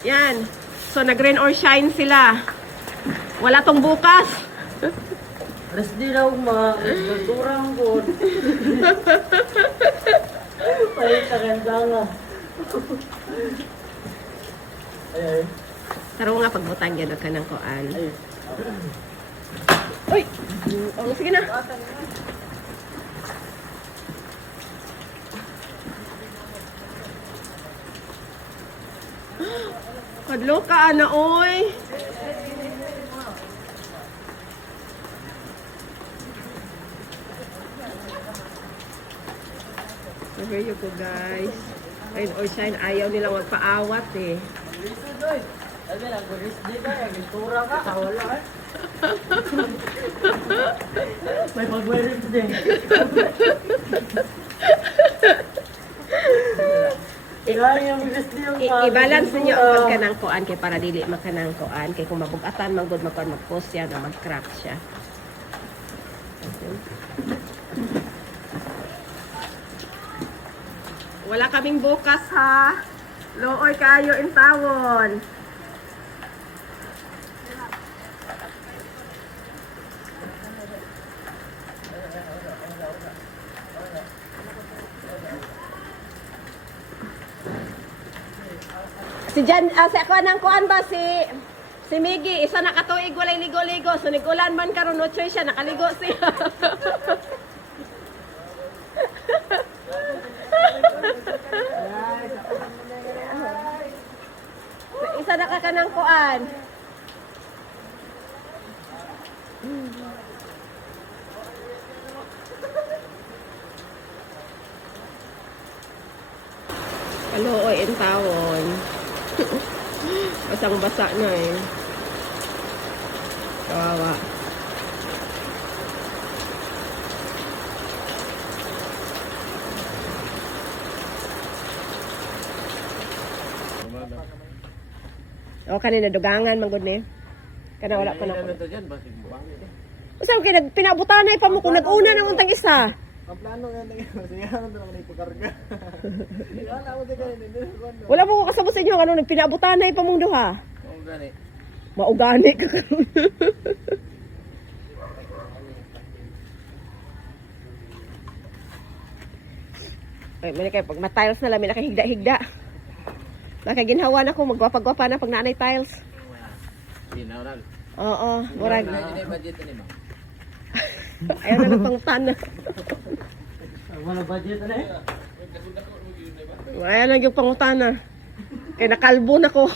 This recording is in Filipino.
Yan. So, nag-rain or shine sila. Wala tong bukas. Alas di raw magturang ko. Ay, kaganda nga. Ay. Taro nga pagbutang yan ka ng kuan. Ay. Uy! Oh, sige na. Kadlo ka, ana, oy. So here you go, guys. Rain or shine, ayaw nilang magpaawat eh. Ano lang, gulis di ba? Nagturang ka, wala eh. May pag-wearing din. I-balance niyo ang pagkanang kuan kay para dili makanang kuan kay kung mabugatan manggod mag-post siya na mag-crack siya. Okay. Wala kaming bukas ha. Looy kayo in tawon. Si Jan, si ako nang kuan ba si Miggy, isa nakatuig walay ligo-ligo, so nigulan man karon no choice siya nakaligo siya. Isa na ka kanang kuan. Kaluoy in tawon. Basang-basa na eh. Kawawa. O kanina dugangan manggod ni. Kana wala pa na. Usa kay pinabutanay pa mo kung nag-una nang untang isa. Ang plano nga nang sigaran na ako ipakarga. Wala mo din Wala mo ko kasabot sa inyo ano nagpinabutanay pa mong duha. Oo gani. Maugani ka karon. Ay, may kay pag ma-tiles na lang, may nakahigda-higda. Nakaginhawa na ko, magwapa-gwapa na pag naanay tiles. Binaural. Oo, murag. Hindi budget ni mo. Ayaw na ng pangutan. Wala budget na eh. Ayaw na yung pangutan na. Kaya nakalbo na ko.